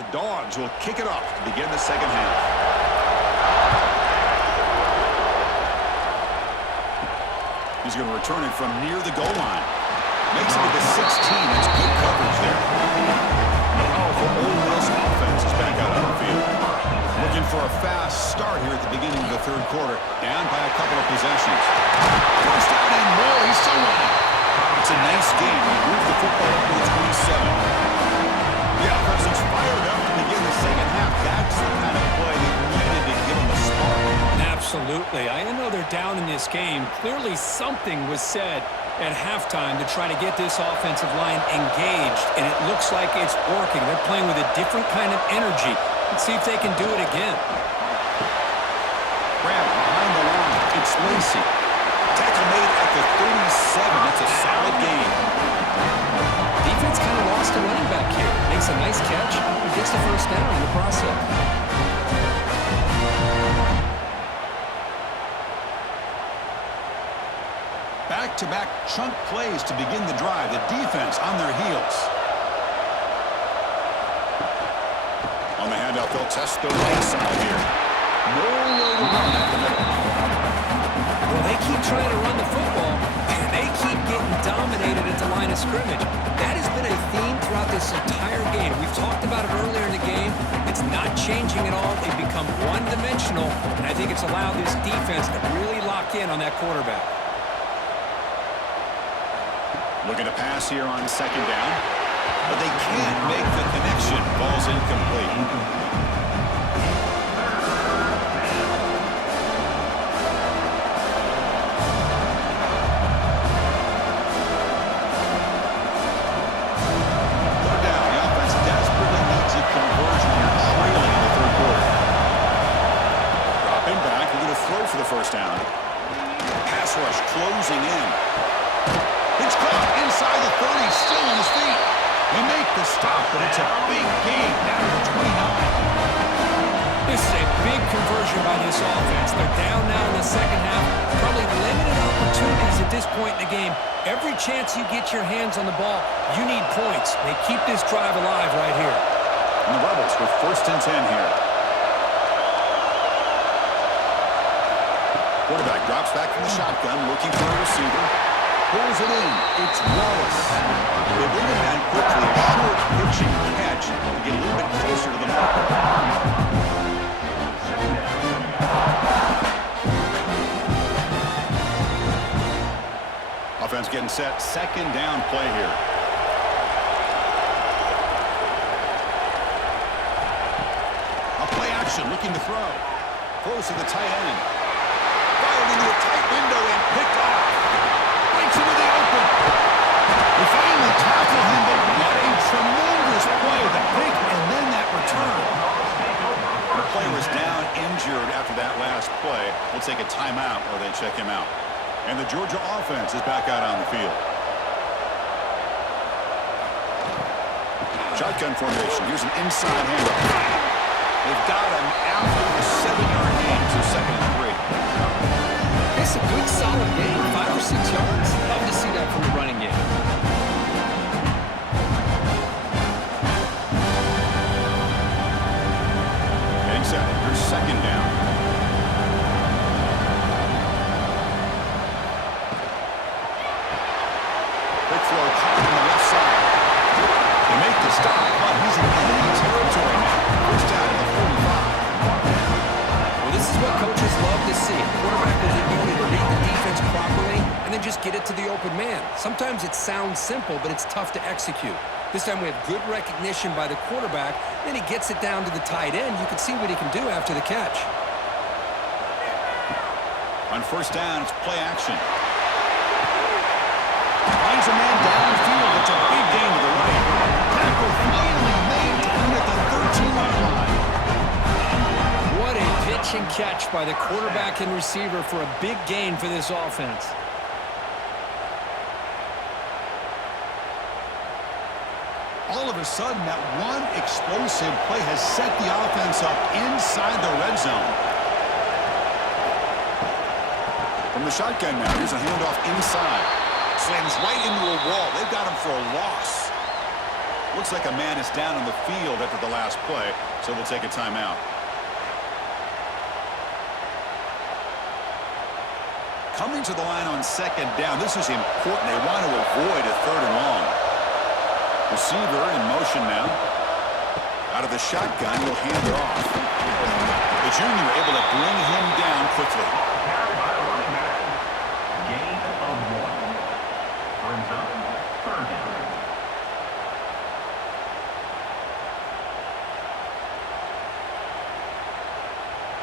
The Dogs will kick it off to begin the second half. He's going to return it from near the goal line. Makes it to the 16. That's good coverage there. The powerful Old West offense is back out on the field. Looking for a fast start here at the beginning of the third quarter. Down by a couple of possessions. First down and more. He's still running. It's a nice game. He moved the football up to the 27. The offense is fired up to begin the second half. That's the kind of play that needed to give him a spark. Absolutely. I know they're down in this game. Clearly something was said at halftime to try to get this offensive line engaged, and it looks like it's working. They're playing with a different kind of energy. Let's see if they can do it again. Grab behind the line. It's Lacey. Tackle made at the 37. That's a solid game. Defense kind of lost a running back here. Makes a nice catch and gets the first down in the process. Back-to-back chunk plays to begin the drive. The defense on their heels. On the handoff, they'll test the right side here. No way to run at the middle. Well, they keep trying to run the football, and they keep getting dominated at the line of scrimmage. That has been a theme throughout this entire game. We've talked about it earlier in the game. It's not changing at all. They've become one-dimensional, and I think it's allowed this defense to really lock in on that quarterback. Looking to pass here on second down, but they can't make the connection. Ball's incomplete. For the first down. Pass rush closing in. It's caught inside the 30, still on his feet. They make the stop, but it's a big gain down to 29. This is a big conversion by this offense. They're down now in the second half. Probably limited opportunities at this point in the game. Every chance you get your hands on the ball, you need points. They keep this drive alive right here. And the Rebels with first and 10 here. Quarterback drops back from the shotgun, looking for a receiver. Pulls it in. It's Wallace. They bring him down quickly. A short pitching catch to get a little bit closer to the mark. Offense getting set. Second down play here. A play action, looking to throw. Throws to the tight end. Fired into a tight window and picked off. Breaks into the open. They finally tackle him, but what a tremendous play. The pick and then that return. The player was down injured after that last play. We'll take a timeout while they check him out. And the Georgia offense is back out on the field. Shotgun formation. Here's an inside handoff. They've got him after the 7-yard gain to second and 3. It's a good, solid game. 5 or 6 yards. Love to see that from the running game. Getting set. Here's second down. Quick throw caught on the left side. They make the stop, but he's in enemy territory now. First down at the 45. Well, this is what coaches love to see. A quarterback with the ability to read the defense properly and then just get it to the open man. Sometimes it sounds simple, but it's tough to execute. This time we have good recognition by the quarterback. Then he gets it down to the tight end. You can see what he can do after the catch. On first down, it's play action. Finds a man downfield. It's a big gain to the right. Tackle finally made down at the 13-yard line. What a pitch and catch by the quarterback and receiver for a big gain for this offense. All of a sudden, that one explosive play has set the offense up inside the red zone. From the shotgun now, here's a handoff inside. Slams right into a wall. They've got him for a loss. Looks like a man is down on the field after the last play, so we'll take a timeout. Coming to the line on second down. This is important. They want to avoid a third and long. Receiver in motion now. Out of the shotgun, he'll hand it off. The junior able to bring him down quickly. Gain of 1. Brings up third down.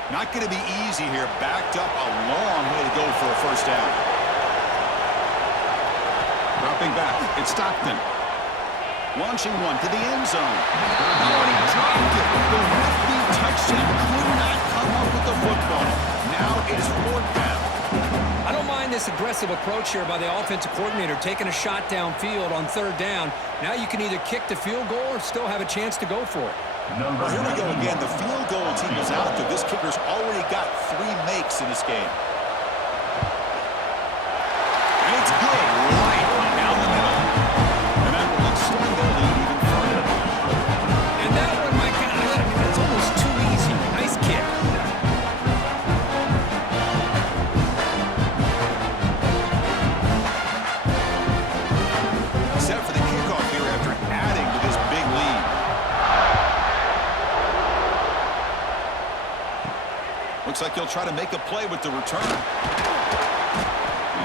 Not going to be easy here. Backed up a long way to go for a first down. Dropping back. It's Stockton. Launching one to the end zone. Oh, and he dropped it. The would-be touchdown could not come up with the football. Now it is fourth down. I don't mind this aggressive approach here by the offensive coordinator, taking a shot downfield on third down. Now you can either kick the field goal or still have a chance to go for it. Well, here we go again. The field goal team is out there. This kicker's already got 3 makes in this game. And it's good. Right down the middle. And that will extend their lead even further. And that one, my gosh, it's almost too easy. Nice kick. Set for the kickoff here after adding to this big lead. Looks like he'll try to make a play with the return. And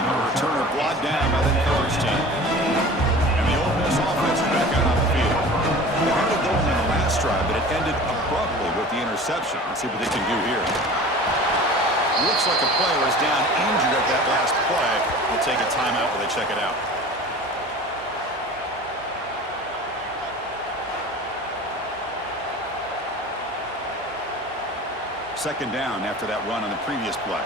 the returner brought down by the Colors team. And the Ole Miss offense is back out on the field. They had it going on the last drive, but it ended abruptly with the interception. Let's see what they can do here. Looks like a player is down injured at that last play. We'll take a timeout while they check it out. Second down after that run on the previous play.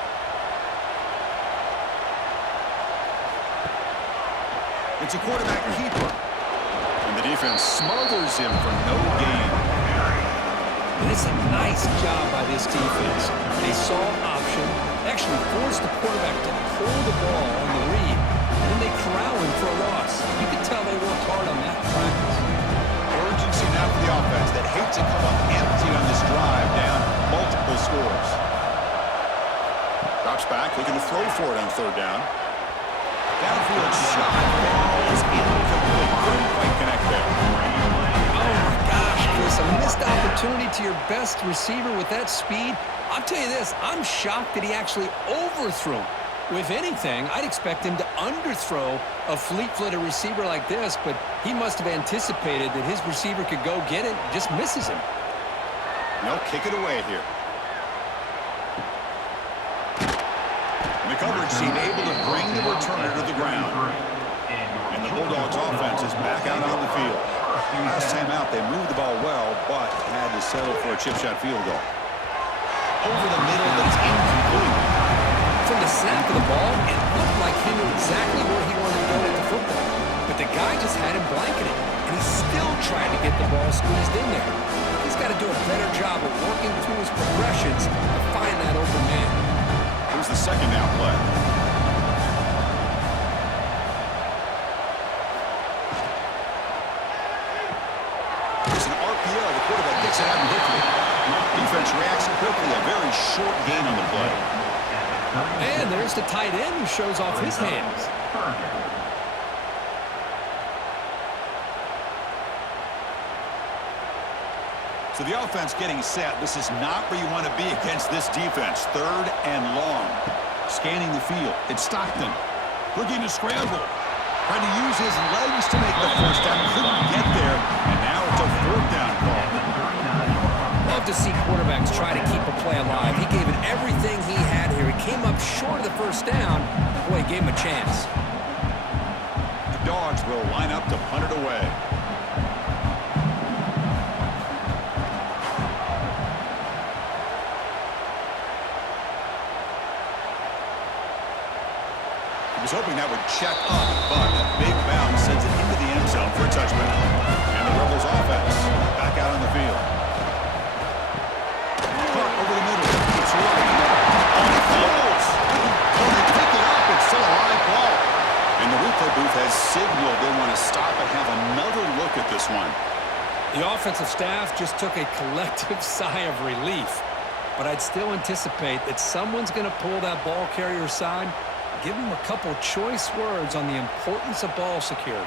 It's a quarterback keeper. And the defense smothers him for no gain. And it's a nice job by this defense. They saw option, actually forced the quarterback to pull the ball on the read, and then they corral him for a loss. You can tell they worked hard on that practice. Urgency now for the offense that hates to come up empty on this drive, down multiple scores. Drops back, looking to throw for it on third down. Downfield shot is incomplete. Couldn't quite connect there. Oh my gosh, Chris, a missed opportunity to your best receiver with that speed. I'll tell you this, I'm shocked that he actually overthrew him. With anything, I'd expect him to underthrow a fleet-footed receiver like this, but he must have anticipated that his receiver could go get it, just misses him. They'll kick it away here. And the coverage team able to bring the returner to the ground. And the Bulldogs offense is back out on the field. Last time out, they moved the ball well, but had to settle for a chip shot field goal. Over the middle, but it's incomplete. From the snap of the ball, it looked like he knew exactly where he wanted to go with the football. But the guy just had him blanketed, and he still tried to get the ball squeezed in there. He's got to do a better job of working through his progressions to find that open man. Here's the second down play. It's an RPO. The quarterback gets it out quickly. Defense reacts quickly. A very short gain on the play. And there's the tight end who shows off his hands. So the offense getting set. This is not where you want to be against this defense. Third and long. Scanning the field. It's Stockton. Looking to scramble. Trying to use his legs to make the first down. Couldn't get there. And now it's a fourth down call. Love to see quarterbacks try to keep a play alive. He gave it everything he had here. He came up short of the first down. Boy, he gave him a chance. The Dogs will line up to punt it away. He was hoping that would check up, but a big bounce sends it into the end zone for a touchdown. And the Rebels offense back out on the field. Caught over the middle. It's running. Oh, it fumbles. Oh, they pick it up. It's still a live ball. And the replay booth has signaled they want to stop and have another look at with this one. The offensive staff just took a collective sigh of relief. But I'd still anticipate that someone's going to pull that ball carrier aside, give him a couple choice words on the importance of ball security.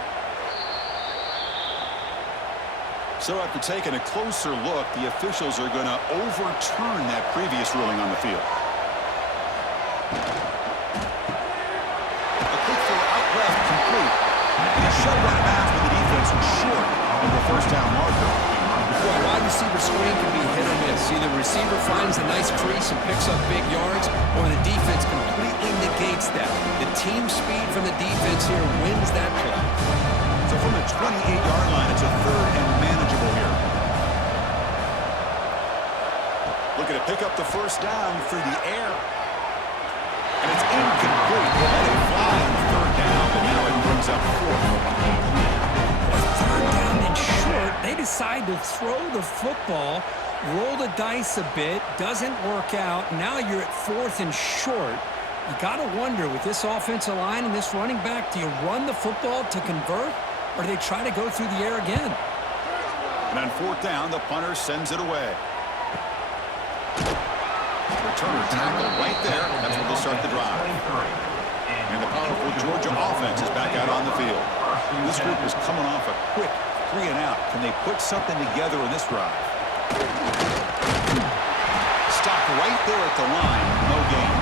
So after taking a closer look, the officials are going to overturn that previous ruling on the field. A quick throw out left, complete. And a shove out of bounds with the defense short of the first down marker. Well, a wide receiver screen can be hit or miss. Either the receiver finds a nice crease and picks up big yards, or the defense completely negates that. The team speed from the defense here wins that play. So from the 28-yard line, it's a third and manageable here. Looking to pick up the first down through the air. And it's incomplete. They let it fly on third down, but now it brings up fourth. Third down and short, they decide to throw the football, roll the dice a bit, doesn't work out. Now you're at fourth and short. You got to wonder, with this offensive line and this running back, do you run the football to convert, or do they try to go through the air again? And on fourth down, the punter sends it away. Returner tackle right there. That's where they'll start the drive. And the powerful Georgia offense is back out on the field. This group is coming off a quick 3 and out. Can they put something together in this drive? Stopped right there at the line. No gain.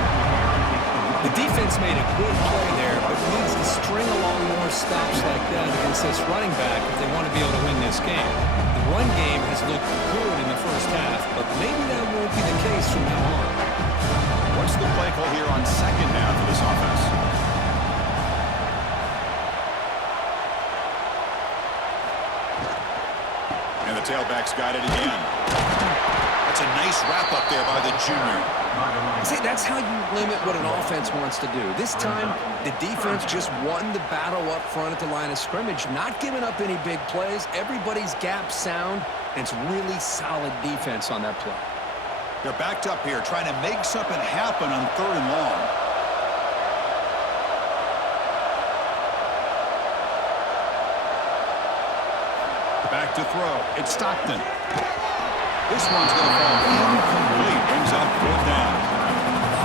The defense made a good play there, but needs to string along more stops like that against this running back if they want to be able to win this game. The run game has looked good in the first half, but maybe that won't be the case from now on. What's the play call here on second down for this offense? And the tailback's got it again. That's a nice wrap-up there by the junior. See, that's how you limit what an offense wants to do. This time, the defense just won the battle up front at the line of scrimmage, not giving up any big plays. Everybody's gap sound, and it's really solid defense on that play. They're backed up here, trying to make something happen on third and long. Back to throw. It's Stockton. This one's going to fall incomplete. Brings up fourth down.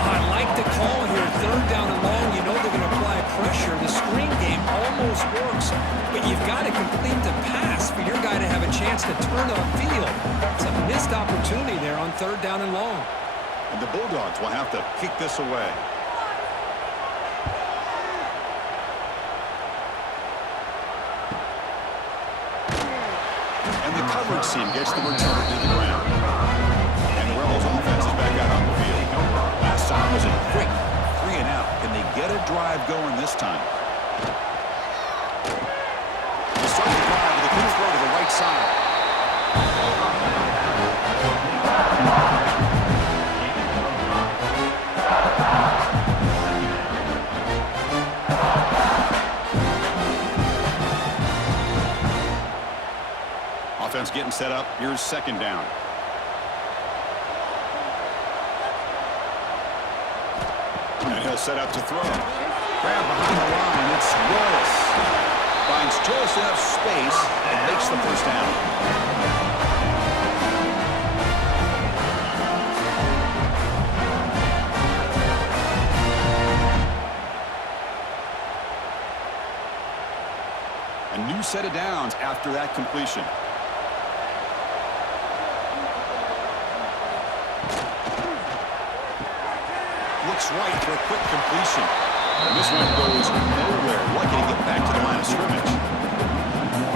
I like the call here. Third down and long. You know they're going to apply pressure. The screen game almost works, but you've got to complete the pass for your guy to have a chance to turn on field. It's a missed opportunity there on third down and long. And the Bulldogs will have to kick this away. And the coverage team gets the return to the ground. And the Rebels offense is back out on the field. Last time was a quick 3 and out. Can they get a drive going this time? They start the drive with a quick throw to the right side. Offense getting set up. Here's second down. And he'll set up to throw. Grab behind the line. It's Wallace. Finds just enough space and makes the first down. A new set of downs after that completion. Looks right for a quick completion. And this one goes nowhere. Lucky to get back to the line of scrimmage.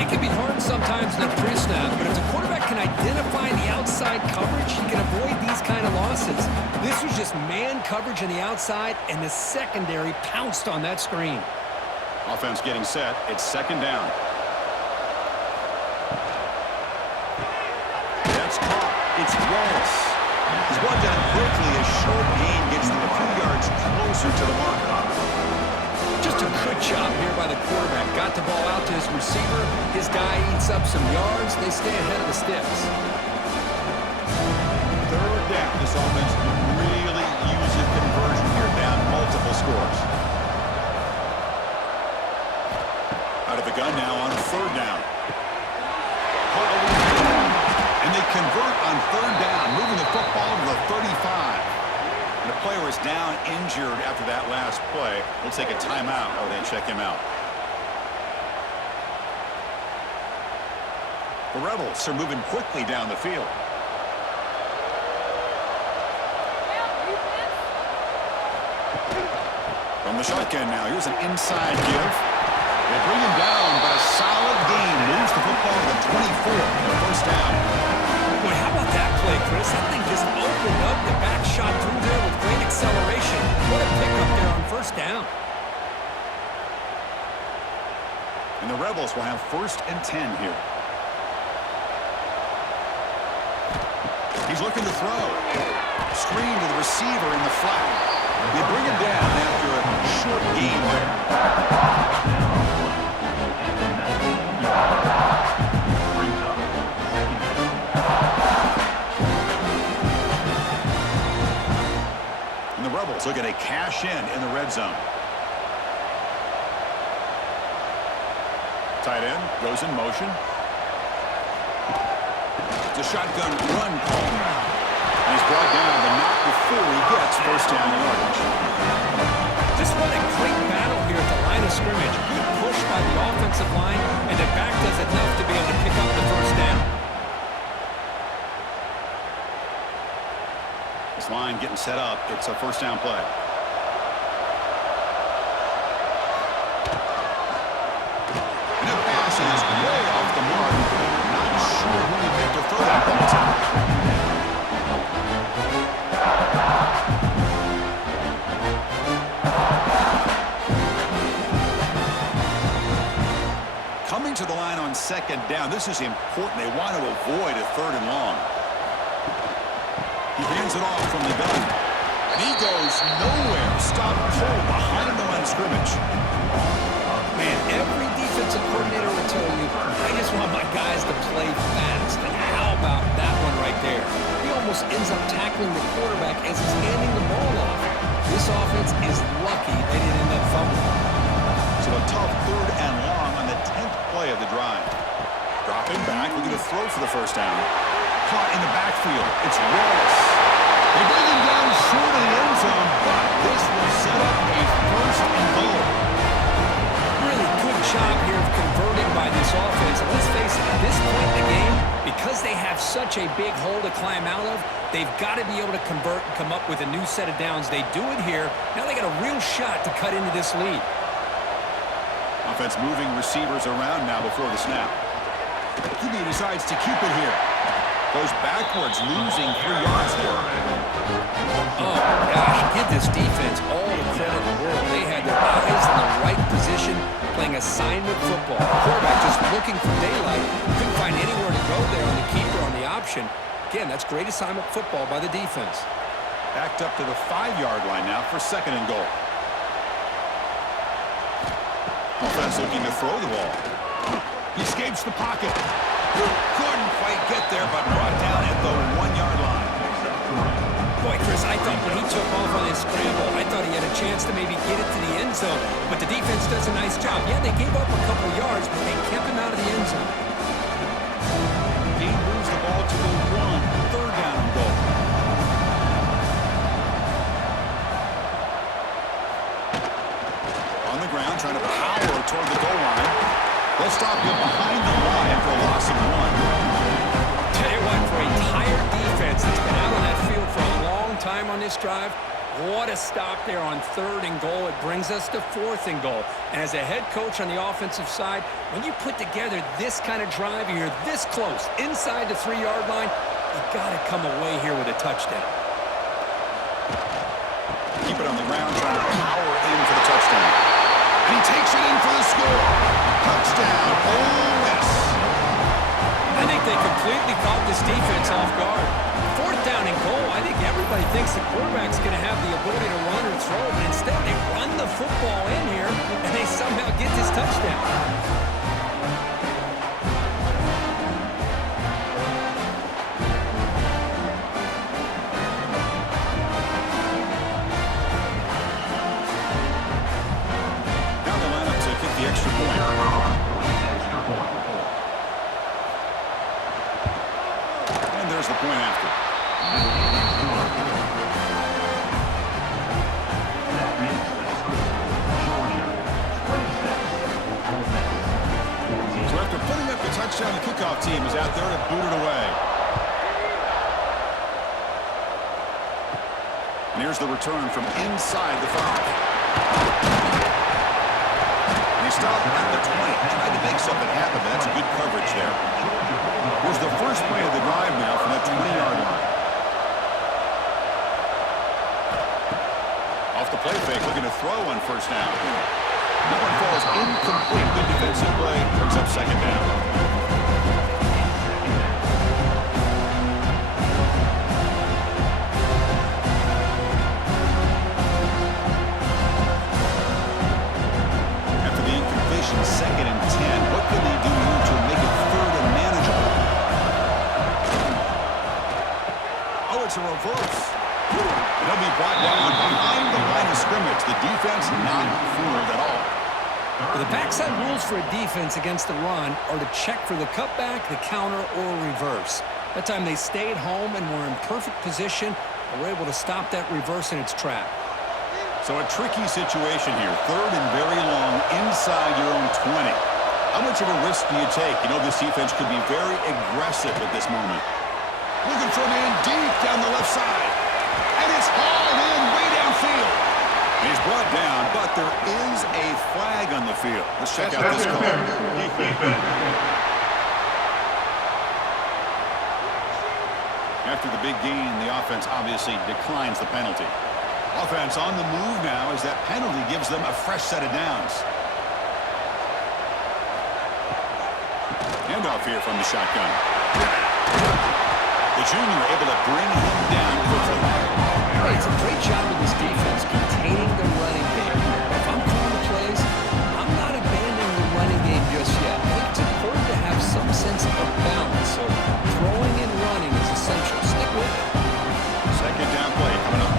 It can be hard sometimes in a pre-snap, but if the quarterback can identify the outside coverage, he can avoid these kind of losses. This was just man coverage on the outside, and the secondary pounced on that screen. Offense getting set. It's second down. That's caught. It's Wallace. He's brought down quickly. A short gain gets them a few yards closer to the marker. Just a good job here by the quarterback. Got the ball out to his receiver. His guy eats up some yards. They stay ahead of the sticks. Third down. This offense really uses conversion here, down multiple scores. Out of the gun now on third down. Caught over the field. And they convert on third down, moving the football to the 35. And the player is down injured after that last play. We'll take a timeout while they check him out. The Rebels are moving quickly down the field. From the shotgun now, here's an inside give. They bring him down, but a solid gain moves the football to the 24, the first down. Boy, how about that play, Chris? That thing just opened up. The back shot through there with great acceleration. What a pickup there on first down. And the Rebels will have 1st and 10 here. He's looking to throw. Screen to the receiver in the flat. They bring him down after a short gain there. And the Rebels looking to cash in the red zone. Tight end goes in motion. It's a shotgun run call. And he's brought down, but not before he gets first down yardage. Just what a great battle here at the line of scrimmage. Good push by the offensive line, and the back does enough to be able to pick up the first down. This line getting set up. It's a first down play. And the pass is way off the mark. Not sure who he meant to throw that ball to. Coming to the line on second down. This is important. They want to avoid a 3rd and long. He hands it off from the gun. And he goes nowhere. Stop cold behind the line of scrimmage. Man, every defensive coordinator will tell you, I just want my guys to play fast. And how about that one right there? He almost ends up tackling the quarterback as he's handing the ball off. This offense is lucky they didn't end up fumbling. So a tough 3rd and long on the 10th play of the drive. Dropping back, looking to throw for the first down. Caught in the backfield. It's Wallace. They bring him down short of the end zone, but this will set up a 1st and goal. Really good job here of converting by this offense. And let's face it, at this point in the game, because they have such a big hole to climb out of, they've got to be able to convert and come up with a new set of downs. They do it here. Now they got a real shot to cut into this lead. Offense moving receivers around now before the snap. He decides to keep it here. Goes backwards, losing 3 yards there. Oh, gosh, give this defense all the credit in the world. They had their eyes in the right position, playing assignment football. Quarterback just looking for daylight. Couldn't find anywhere to go there on the keeper on the option. Again, that's great assignment football by the defense. Backed up to the 5-yard line now for 2nd and goal. Offense looking to throw the ball. He escapes the pocket. Couldn't quite get there, but brought down at the 1-yard line. Boy, Chris, I thought when he took off on his scramble, I thought he had a chance to maybe get it to the end zone. But the defense does a nice job. Yeah, they gave up a couple yards, but they kept him out of the end zone. He moves the ball to the 1, 3rd down and goal. On the ground, trying to power toward the goal line. They'll stop him behind the line for a loss of 1. Tell you what, for a tired defense that's been out on that field for a long time on this drive, what a stop there on 3rd and goal. It brings us to 4th and goal. And as a head coach on the offensive side, when you put together this kind of drive and you're this close inside the 3-yard line, you've got to come away here with a touchdown. Keep it on the ground, trying to power in for the touchdown. And he takes it in for the score. Touchdown, Ole Miss. I think they completely caught this defense off guard. 4th down and goal, I think everybody thinks the quarterback's going to have the ability to run or throw, but instead they run the football in here, and they somehow get this touchdown. Extra point. point after. So after putting up the touchdown, the kickoff team is out there to boot it away. And here's the return from inside the 5. And he stopped at the 20. Tried to make something happen, but that's a good coverage there. Here's the first play of the drive now from that 20-yard line. Off the play fake, looking to throw on first down. That one falls incomplete. The defensive play brings up second down. Second and 10. What can they do here to make it third and manageable? Oh, it's a reverse. They'll be brought down behind the line of scrimmage. The defense not fooled at all. Well, the backside rules for a defense against the run are to check for the cutback, the counter, or reverse. That time they stayed home and were in perfect position and were able to stop that reverse in its track. So a tricky situation here. Third and very long inside your own 20. How much of a risk do you take? You know, this defense could be very aggressive at this moment. Looking for a man deep down the left side. And it's hauled in way downfield. He's brought down, but there is a flag on the field. Let's check out this call. After the big gain, the offense obviously declines the penalty. Offense on the move now as that penalty gives them a fresh set of downs. Handoff here from the shotgun. The junior able to bring him down quickly. Hey, it's a great job of this defense containing the running game. If I'm calling the plays, I'm not abandoning the running game just yet. I think it's important to have some sense of balance. So throwing and running is essential. Stick with it. Second down play coming up.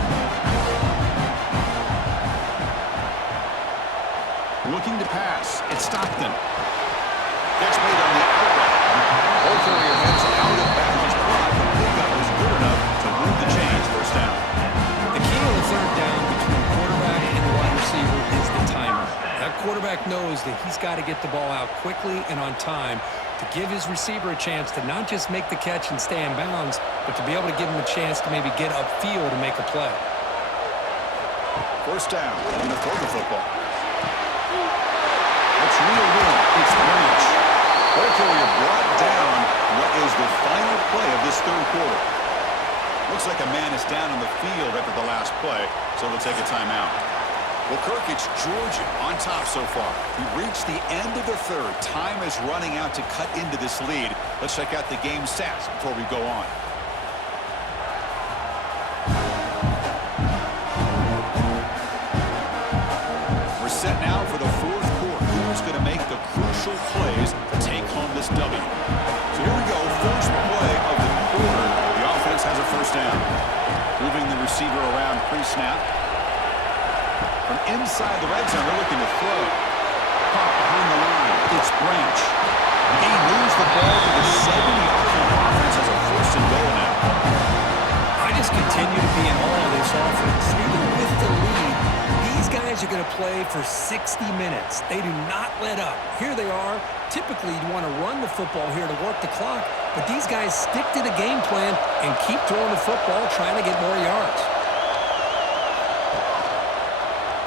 Looking to pass. It's Stockton. Gets made on the outlet. Both area heads out of bounds, but the pickup is good enough to move the chains. First down. The key on the third down between the quarterback and the wide receiver is the timer. That quarterback knows that he's got to get the ball out quickly and on time to give his receiver a chance to not just make the catch and stay in bounds, but to be able to give him a chance to maybe get upfield and make a play. First down. Going to throw the football. It's real win. It's Branch. Barkley brought down what is the final play of this third quarter. Looks like a man is down on the field after the last play, so we'll take a timeout. Well, Kirk, it's Georgia on top so far. We reached the end of the third. Time is running out to cut into this lead. Let's check out the game stats before we go on. We're set now for the fourth quarter. Who's going to make the crucial plays to take home this W? So here we go. First play of the quarter. The offense has a first down. Moving the receiver around pre-snap. From inside the red zone, they're looking to throw. Pop behind the line. It's Branch. He moves the ball to the 7-yard line. Offense has a first and goal now. I just continue to be in awe of this offense. Even with the lead, these guys are going to play for 60 minutes. They do not let up. Here they are. Typically, you want to run the football here to work the clock, but these guys stick to the game plan and keep throwing the football, trying to get more yards.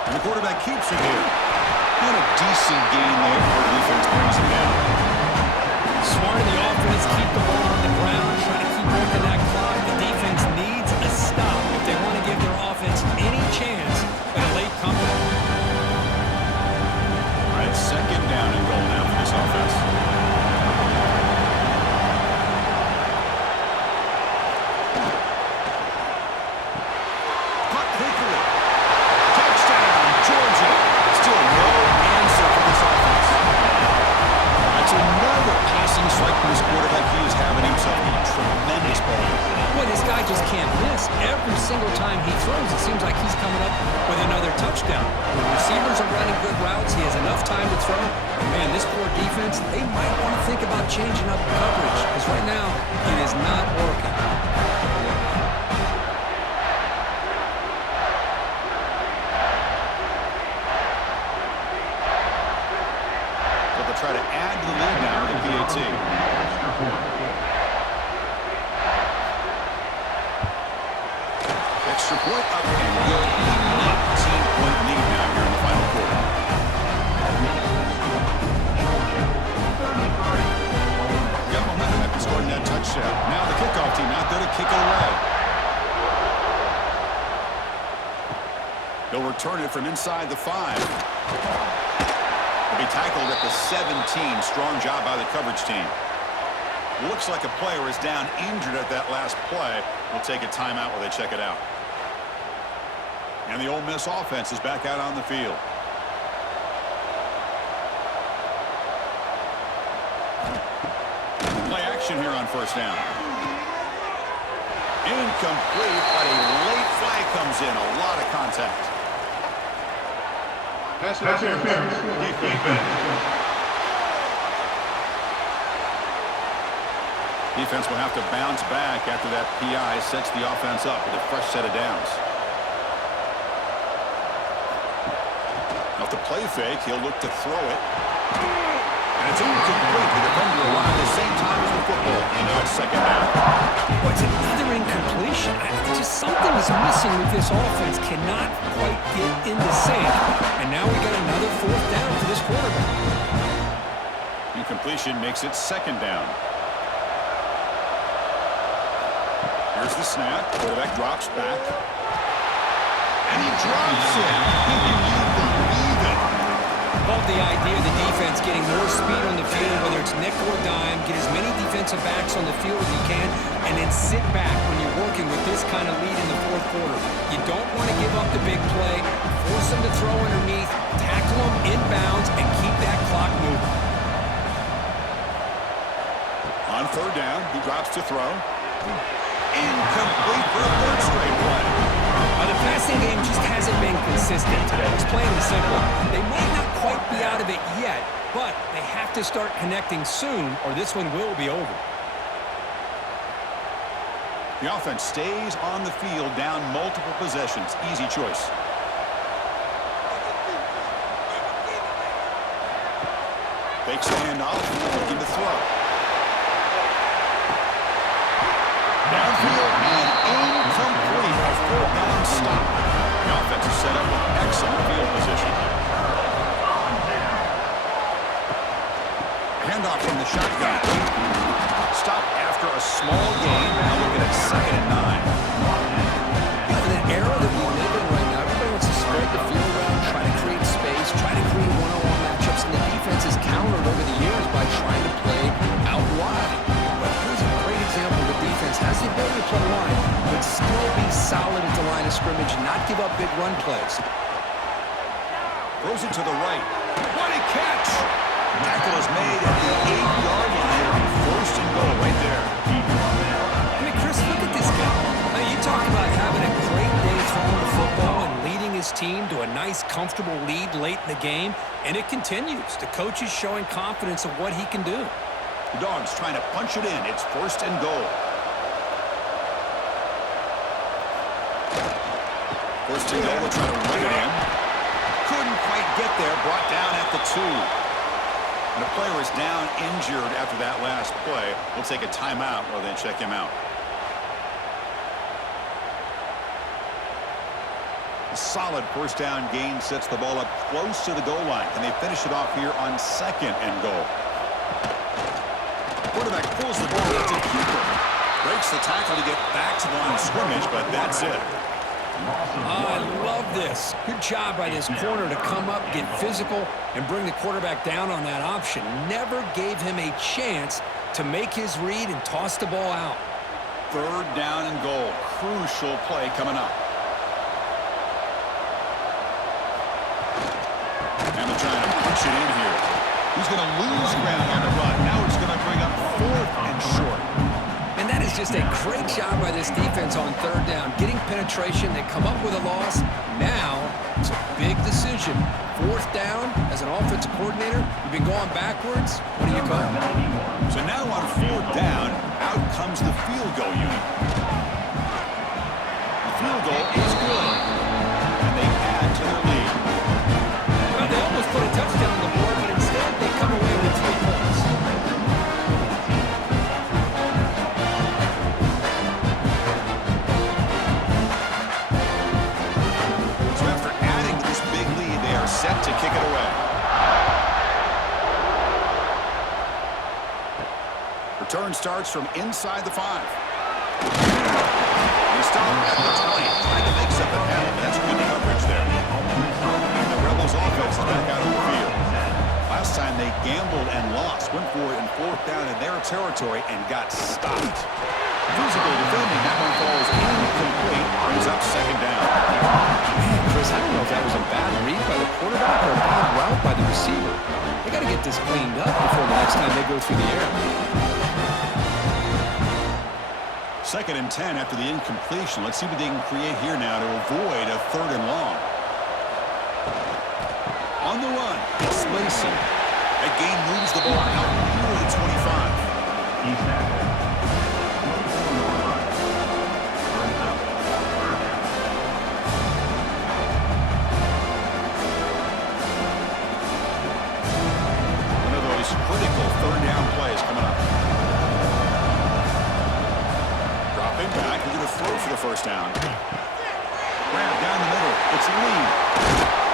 And the quarterback keeps it here. And a decent gain there before the defense brings him down. Smart in the offense, keep the ball on the ground, trying to keep working that clock. The defense needs a stop if they want to give their offense any chance at a late comeback. All right, second down and goal now for this offense. Caught quickly. Touchdown, Georgia. Still no answer for this offense. That's another passing strike from this quarterback. He is having himself a tremendous ball. Boy, this guy just can't miss. Every single time he throws, it seems like he's coming up with another touchdown. The receivers are running good routes. He has enough time to throw. And man, this poor defense, they might want to think about changing up coverage because right now it is not working. add to the lead now with the PAT. Extra point up and good. 19-point lead now here in the final quarter. Got momentum after scoring that touchdown. Now the kickoff team out there to kick it away. They'll return it from inside the 5. They'll be tackled at the 17. Strong job by the coverage team. Looks like a player is down injured at that last play. We'll take a timeout while they check it out. And the Ole Miss offense is back out on the field. Play action here on first down. Incomplete, but a late flag comes in. A lot of contact. Pass interference. Defense. Defense will have to bounce back after that PI sets the offense up with a fresh set of downs. Off the play fake, he'll look to throw it. And it's incomplete. The defender arrived at the same time as the football. And now it's second down. Well, it's another incompletion. Just something is missing with this offense. Cannot quite get in the sync. And now we got another fourth down for this quarterback. Incompletion makes it second down. Here's the snap. Quarterback drops back. And he drops it. Can you believe it? Love the idea of the defense getting more speed on the field, whether it's nickel or dime, get as many defensive backs on the field as you can, and then sit back when you're working with this kind of lead in the fourth quarter. You don't want to give up the big play, force them to throw underneath, tackle them inbounds, and keep that clock moving. On third down, he drops to throw. Incomplete for a third straight play. The passing game just hasn't been consistent today. It's plain and simple. They might not quite be out of it yet, but they have to start connecting soon or this one will be over. The offense stays on the field down multiple possessions. Easy choice. Fakes the handoff, looking to throw. Downfield and incomplete. A fourth down stop. The offense is set up with excellent field position. Handoff from the shotgun. Stop after a small gain. Now looking at second and 9. In that era that we live in right now, everybody wants to spread the field around, try to create space, try to create one-on-one matchups, and the defense has countered over the years by trying to play out wide. But here's a great example of the defense has the ability to play wide, but still be solid at the line of scrimmage and not give up big run plays. Throws it to the right. What a catch! Tackle is made at the 8-yard line. First and goal right there. I mean, Chris, look at this guy. Now, you talk about having a great day throwing the football and leading his team to a nice, comfortable lead late in the game, and it continues. The coach is showing confidence of what he can do. The Dogs trying to punch it in. It's first and goal. First and goal, they'll try to run it in. Couldn't quite get there. Brought down at the 2. And the player is down injured after that last play. We'll take a timeout while they check him out. A solid first down gain sets the ball up close to the goal line. And they finish it off here on second and goal. Quarterback pulls the ball out to keeper. Breaks the tackle to get back to the line of scrimmage, but that's it. Oh, I love this. Good job by this corner to come up, get physical, and bring the quarterback down on that option. Never gave him a chance to make his read and toss the ball out. Third down and goal. Crucial play coming up. And they're trying to punch it in here. He's going to lose ground on the run. Now it's going to bring up fourth and short. And that is just a great job by this defense on third down. Getting penetration, they come up with a loss. Now, it's a big decision. Fourth down, as an offensive coordinator, you've been going backwards. What do you call? So now on fourth down, out comes the field goal unit. The field goal is good. And they add to their lead. Well, they almost put a touchdown on the board, but instead they come away with 3 points. Return starts from inside the 5. They stop at the 20. Trying to make something happen. That's good coverage there. And the Rebels offense is back out on the field. Last time they gambled and lost. Went for it in 4th down in their territory and got stopped. Physical defending. That one falls incomplete. Brings up 2nd down. Man, Chris, I don't know if that was a bad read by the quarterback or a bad route by the receiver. They got to get this cleaned up before the next time they go through the air. 2nd and 10 after the incompletion. Let's see what they can create here now to avoid a 3rd and long. On the run, it's Lacey. That gain moves the ball out near the 25. He's tackled. One of those critical 3rd down plays coming up. Dropping back, he's going to throw for the 1st down. Grab down the middle, it's Lee.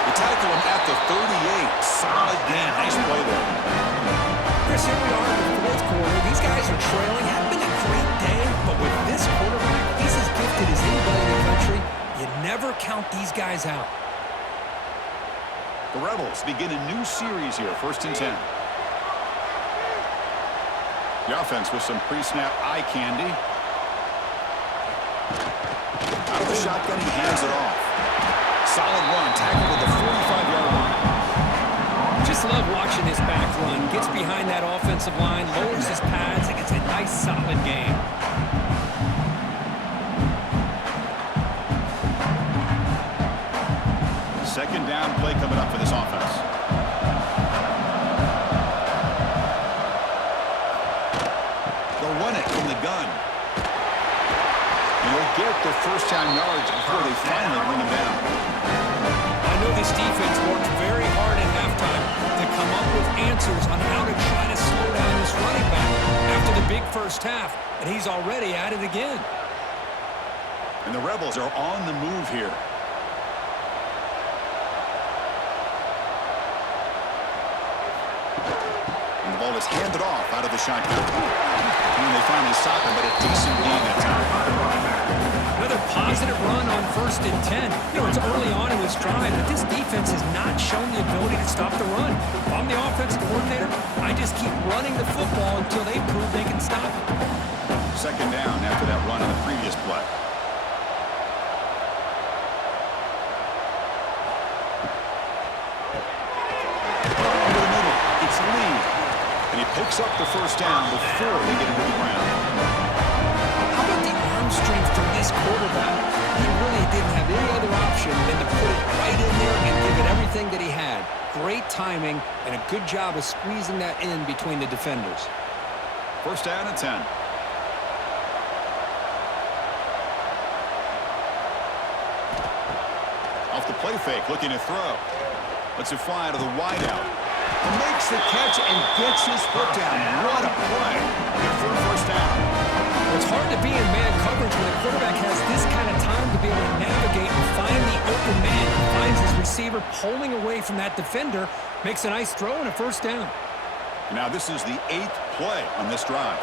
They tackle him at the 38. Solid gain. Nice play there. Chris, here we are in the 4th quarter. These guys are trailing. Hadn't been a great day, but with this quarterback, he's as gifted as anybody in the country. You never count these guys out. The Rebels begin a new series here. 1st and 10. The offense with some pre-snap eye candy. Out of the shotgun, he hands it off. Solid run, tackled at the 45-yard line. Just love watching this back run. Gets behind that offensive line, lowers his pads, and gets a nice, solid game. Second down play coming up for this offense. They'll run it from the gun. And they'll get their 1st down yards before they finally bring them down. I know this defense worked very hard at halftime to come up with answers on how to try to slow down this running back after the big 1st half, and he's already at it again. And the Rebels are on the move here. And the ball is handed off out of the shotgun. And they finally stop him, but a decent gain that time. Another positive run on 1st and 10. You know, it's early on in this drive, but this defense has not shown the ability to stop the run. If I'm the offensive coordinator, I just keep running the football until they prove they can stop it. 2nd down after that run on the previous play. Over the middle, it's Lee. And he picks up the 1st down before they get into the ground. How about the arm strength from this quarterback? He really didn't have any other option than to put it right in there and give it everything that he had. Great timing and a good job of squeezing that in between the defenders. 1st down and 10. Off the play fake, looking to throw. Lets it fly to the wideout. Makes the catch and gets his foot down. What a play. Good for a 1st down. It's hard to be in man coverage when the quarterback has this kind of time to be able to navigate and find the open man. He finds his receiver pulling away from that defender, makes a nice throw and a 1st down. Now this is the 8th play on this drive.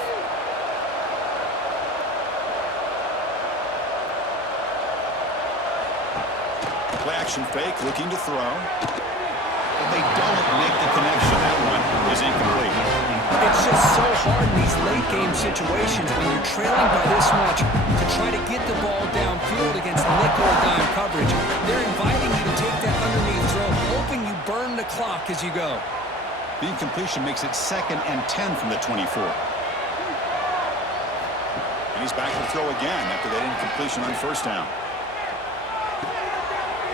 Play action fake, looking to throw. But they don't make the connection. That one is incomplete. It's just so hard in these late game situations when you're trailing by this much to try to get the ball downfield against nickel or dime coverage. They're inviting you to take that underneath throw, hoping you burn the clock as you go. The incompletion makes it 2nd and 10 from the 24. And he's back to throw again after that incompletion on 1st down.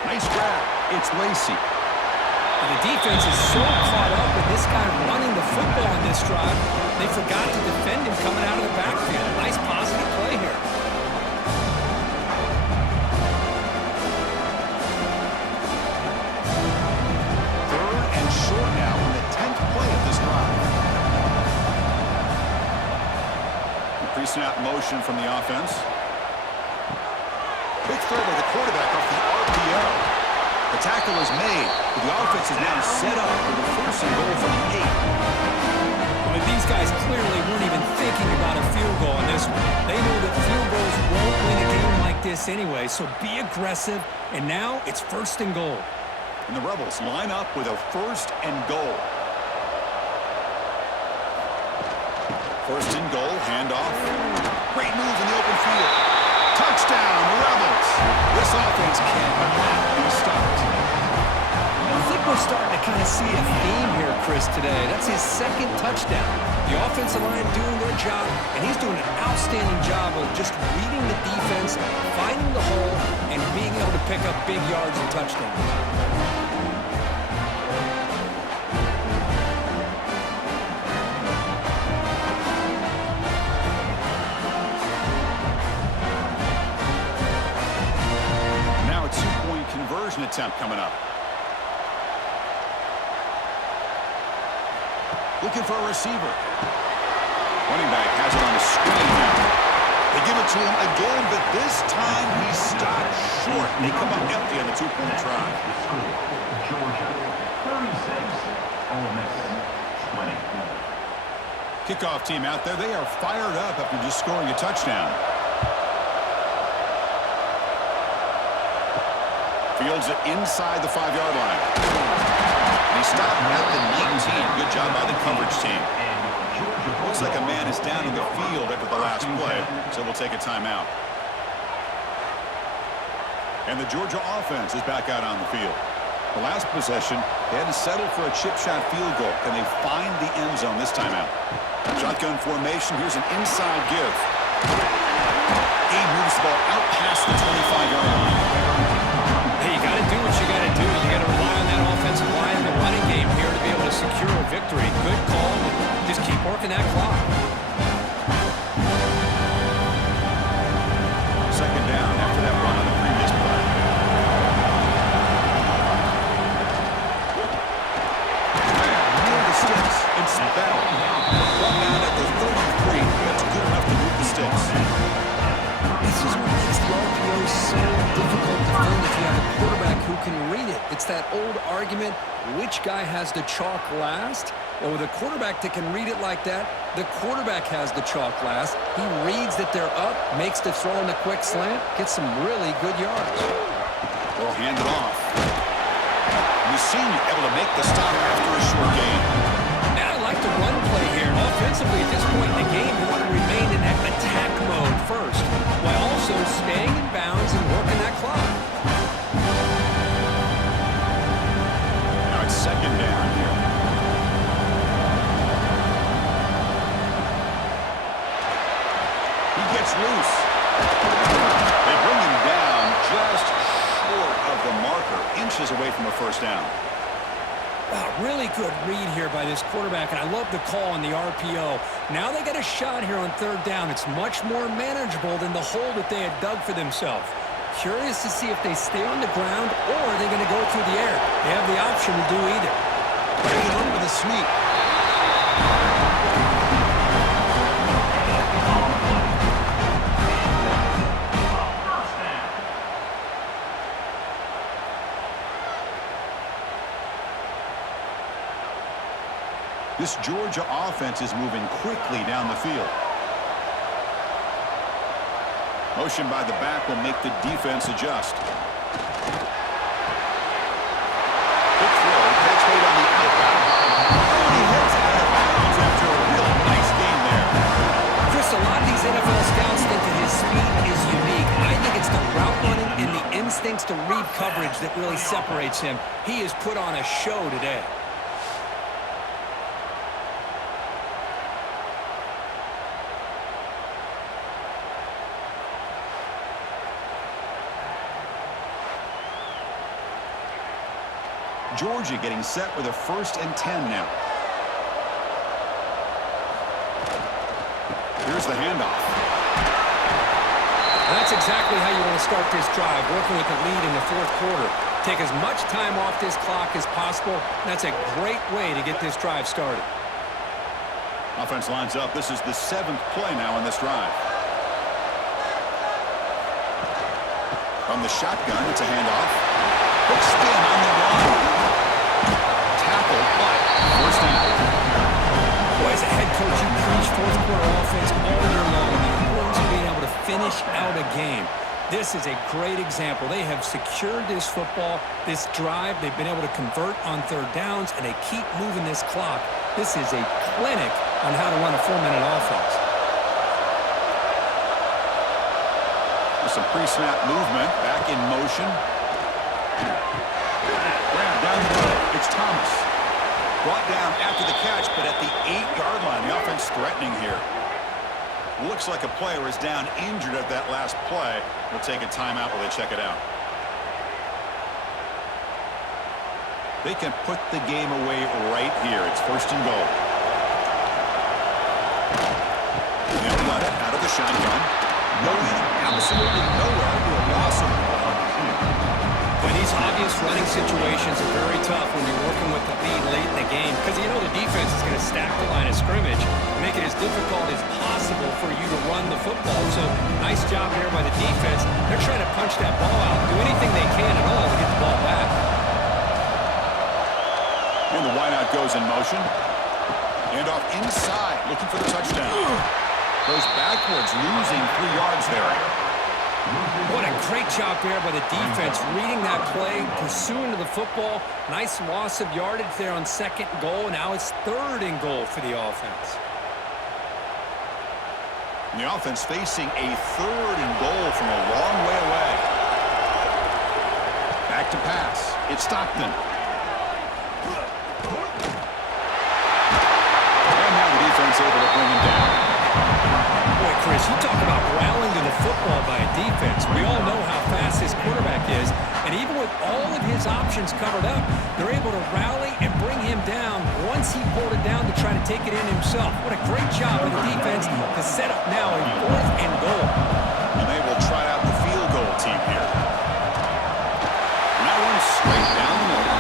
Nice grab. It's Lacey. And the defense is so caught up with this guy running the football in this drive, they forgot to defend him coming out of the backfield. Nice positive play here. Third and short now on the 10th play of this drive. Pre-snap motion from the offense. Quick throw by the quarterback off the RPO. The tackle is made, but the offense is now set up for the 1st and goal from the 8. Well, these guys clearly weren't even even thinking about a field goal on this one. They know that field goals won't win a game like this anyway, so be aggressive, and now it's 1st and goal. And the Rebels line up with a 1st and goal. 1st and goal, handoff. Great move in the open field. Touchdown, Rebels! This offense cannot be stopped. I think we're starting to kind of see a theme here, Chris, today. That's his 2nd touchdown. The offensive line doing their job, and he's doing an outstanding job of just reading the defense, finding the hole, and being able to pick up big yards and touchdowns. Now a 2-point conversion attempt coming up. Looking for a receiver. Running back has it on the screen now. They give it to him again, but this time he's stopped short. They come up empty on the 2-point try. Georgia, 36. Ole Miss, 20. Kickoff team out there. They are fired up after just scoring a touchdown. Fields it inside the 5-yard line. And he stopped at the 19. Good job by the coverage team. Looks like a man is down in the field after the last play, so we'll take a timeout. And the Georgia offense is back out on the field. The last possession, they had to settle for a chip shot field goal. Can they find the end zone this time out? Shotgun formation. Here's an inside give. He moves the ball out past the 25-yard line. Hey, you got to do what you got to do. You got to rely on that offensive line and the running game here to be able to secure a victory. Good call. Just keep working that clock. 2nd down after that run on the previous play. Near the sticks. It's Bell. Run down at the 33. That's good enough to move the sticks. This is what makes the RPO so difficult to defend if you have a quarterback who can read it. It's that old argument, which guy has the chalk last? Well, with a quarterback that can read it like that, the quarterback has the chalk last. He reads that they're up, makes the throw in the quick slant, gets some really good yards. They'll hand it off. Mussini able to make the stop after a short gain. Now I like the run play here. Offensively, at this point in the game, you want to remain in that attack mode first, while also staying in bounds and working that clock. Now it's 2nd down here. He gets loose. They bring him down just short of the marker, inches away from a 1st down. Wow, really good read here by this quarterback, and I love the call on the RPO. Now they got a shot here on 3rd down. It's much more manageable than the hole that they had dug for themselves. Curious to see if they stay on the ground or are they going to go through the air. They have the option to do either. Bring it up with a sweep. This Georgia offense is moving quickly down the field. Motion by the back will make the defense adjust. Quick throw, catch hold on the outbound. And he heads out of bounds after a real nice game there. Chris, a lot of these NFL scouts think that his speed is unique. I think it's the route running and the instincts to read coverage that really separates him. He has put on a show today. Georgia getting set with a 1st and 10 now. Here's the handoff. That's exactly how you want to start this drive, working with the lead in the 4th quarter. Take as much time off this clock as possible. That's a great way to get this drive started. Offense lines up. This is the 7th play now on this drive. From the shotgun, it's a handoff. Quick spin on the run. Tackle, but 1st down. Boy, as a head coach, you preach for fourth quarter offense all year long. The importance of being able to finish out a game. This is a great example. They have secured this football, this drive. They've been able to convert on third downs, and they keep moving this clock. This is a clinic on how to run a 4-minute offense. With some pre-snap movement, back in motion. Grab down the middle. It's Thomas. Brought down after the catch, but at the 8-yard line. The offense threatening here. Looks like a player is down injured at that last play. We'll take a timeout while they check it out. They can put the game away right here. It's first and goal. They'll got it out of the shotgun. Going absolutely nowhere to a loss of the ball. And these obvious running situations are very tough when you're working with the lead late in the game because you know the defense is going to stack the line of scrimmage, make it as difficult as possible for you to run the football. So nice job here by the defense. They're trying to punch that ball out, do anything they can at all to get the ball back. And the wideout goes in motion. And off inside, looking for the touchdown. Goes backwards, losing 3 yards there. What a great job there by the defense, reading that play, pursuing to the football. Nice loss of yardage there on second goal. Now it's third and goal for the offense. And the offense facing a third and goal from a long way away. Back to pass. It's Stockton. And now the defense able to bring him down. Boy, Chris, you talk about rallying to the football by a defense. We all know how fast this quarterback is, and even with all of his options covered up, they're able to rally and bring him down once he pulled it down to try to take it in himself. What a great job of the defense to set up now a fourth and goal. And they will try out the field goal team here. And that one straight down the middle.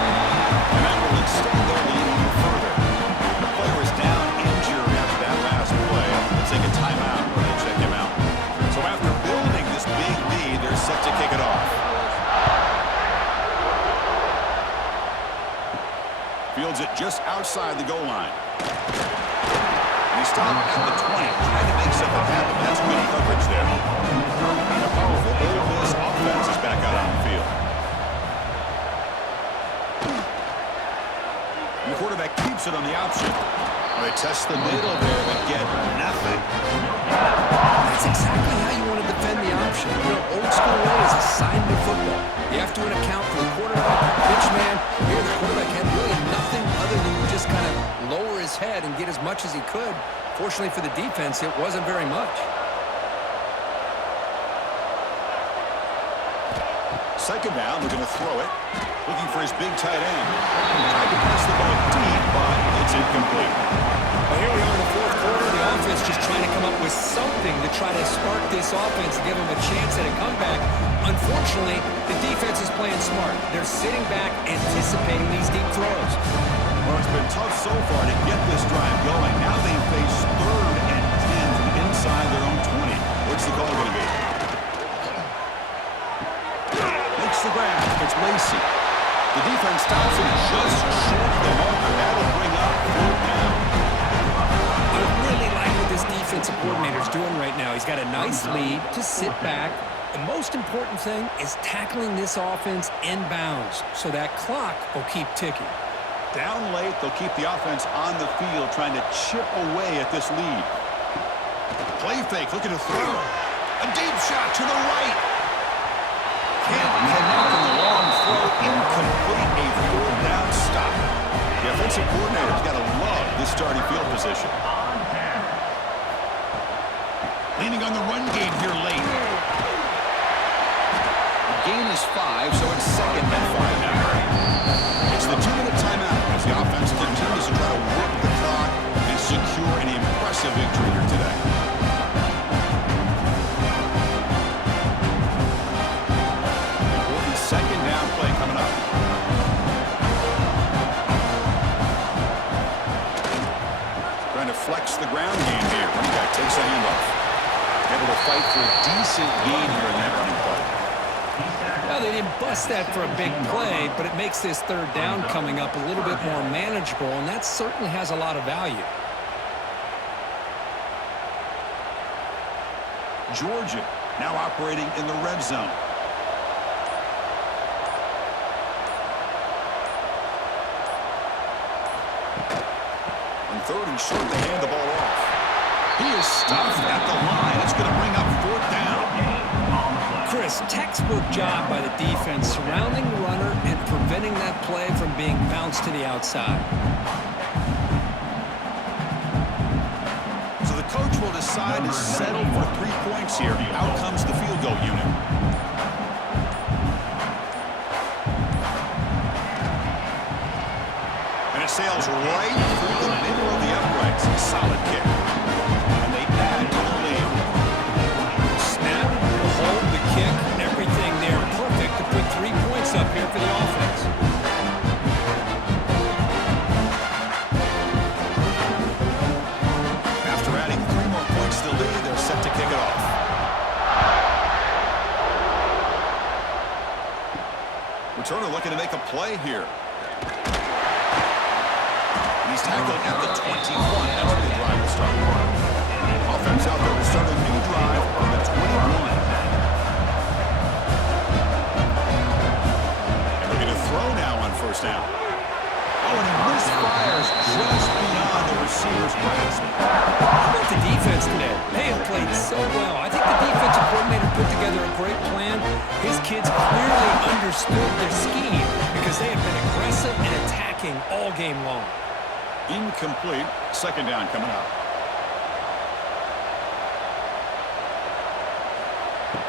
And that will extend their lead even further. The player is down injured after that last play. Let's take a timeout where they check him out. So after building this big lead, they're set to kick it off. Fields it just outside the goal line. And he stopped at the 20, trying to make something happen. That's good coverage there. And a powerful Ole Miss offense is back out on the field. And the quarterback keeps it on the option. They test the middle there, but get nothing. That's exactly how you want to defend the option. You know, old school way is assignment football. You have to account for the quarterback, pitch man. Here, the quarterback had really nothing other than just kind of lower his head and get as much as he could. Fortunately for the defense, it wasn't very much. Second down, they're going to throw it. Looking for his big tight end. Tried to pass the ball deep, but it's incomplete. Well, here we are in the fourth quarter. The offense just trying to come up with something to try to spark this offense and give them a chance at a comeback. Unfortunately, the defense is playing smart. They're sitting back, anticipating these deep throws. Well, it's been tough so far to get this drive going. Now they face 3rd and 10 from inside their own 20. What's the call going to be? Makes the grab. It's Lacey. The defense stops him just short of the marker. That'll bring up 4th down. I really like what this defensive coordinator is doing right now. He's got a nice lead to sit back. The most important thing is tackling this offense in bounds so that clock will keep ticking. Down late, they'll keep the offense on the field trying to chip away at this lead. Play fake, looking to throw. A deep shot to the right. Can't connect on the long throw. Incomplete, a 4th down stop. The offensive coordinator's got to love this starting field position. Leaning on the run game here late. The gain is 5, so it's 2nd and 5 now. It's the 2-minute timeout as the offense continues to try to work the clock and secure an impressive victory here today. Important 2nd down play coming up. Trying to flex the ground game here. Running back takes a handoff. Able to fight for a decent gain here in that running play. Well, they didn't bust that for a big play, but it makes this 3rd down coming up a little bit more manageable, and that certainly has a lot of value. Georgia now operating in the red zone. On third and short, they hand the ball off. He is stuffed at the line. It's going to bring up fourth down. Chris, textbook job by the defense surrounding the runner and preventing that play from being bounced to the outside. So the coach will decide to settle for 3 points here. Out comes the field goal unit. And it sails right through the middle of the uprights. Solid kick. And they add to the lead. Snap, the hold, the kick, everything there perfect to put 3 points up here for the offense. After adding 3 more points to the lead, they're set to kick it off. Returner looking to make a play here. And he's tackled at the 21. That's where the drive will start. Offense out there to start a new drive on the 21. And looking to throw now on first down. Oh, and he misfires just beyond the receiver's grasp. How about the defense today? They have played so well. I think the defensive coordinator put together a great plan. His kids clearly understood their scheme because they have been aggressive and attacking all game long. Incomplete. Second down coming up.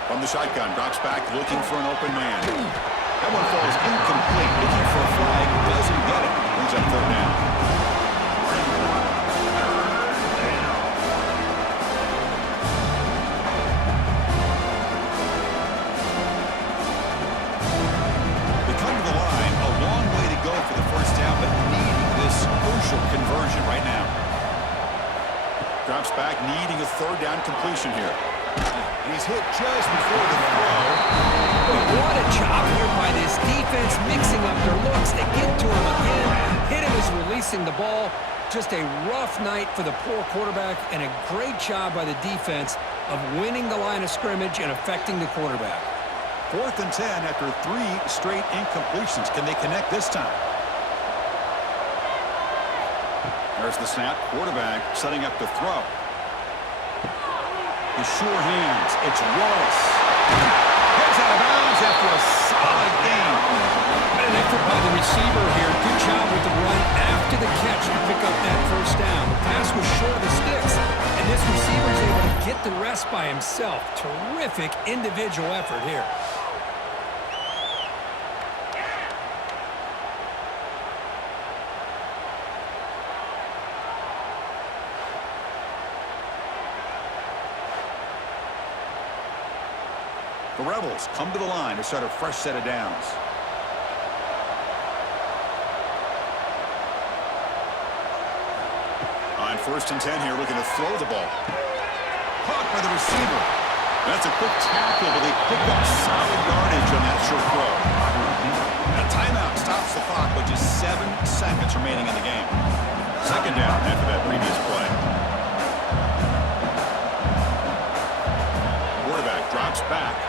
From the shotgun, drops back, looking for an open man. That one falls incomplete, looking for a flag, doesn't get it. Brings up third down. They come to the line, a long way to go for the first down, but needing this crucial conversion right now. Drops back, needing a third down completion here. He's hit just before the throw. What a job here by this defense, mixing up their looks. They get to him again. Hit him as releasing the ball. Just a rough night for the poor quarterback, and a great job by the defense of winning the line of scrimmage and affecting the quarterback. 4th and 10 after 3 straight incompletions. Can they connect this time? There's the snap. Quarterback setting up to throw. The sure hands. It's Wallace. Heads out of bounds after a solid game. An effort by the receiver here. Good job with the run after the catch to pick up that first down. The pass was short of the sticks, and this receiver is able to get the rest by himself. Terrific individual effort here. The Rebels come to the line to start a fresh set of downs. On 1st and 10 here, looking to throw the ball. Caught by the receiver. That's a quick tackle, but they pick up solid yardage on that short throw. A timeout stops the clock with just 7 seconds remaining in the game. Second down after that previous play. Quarterback drops back.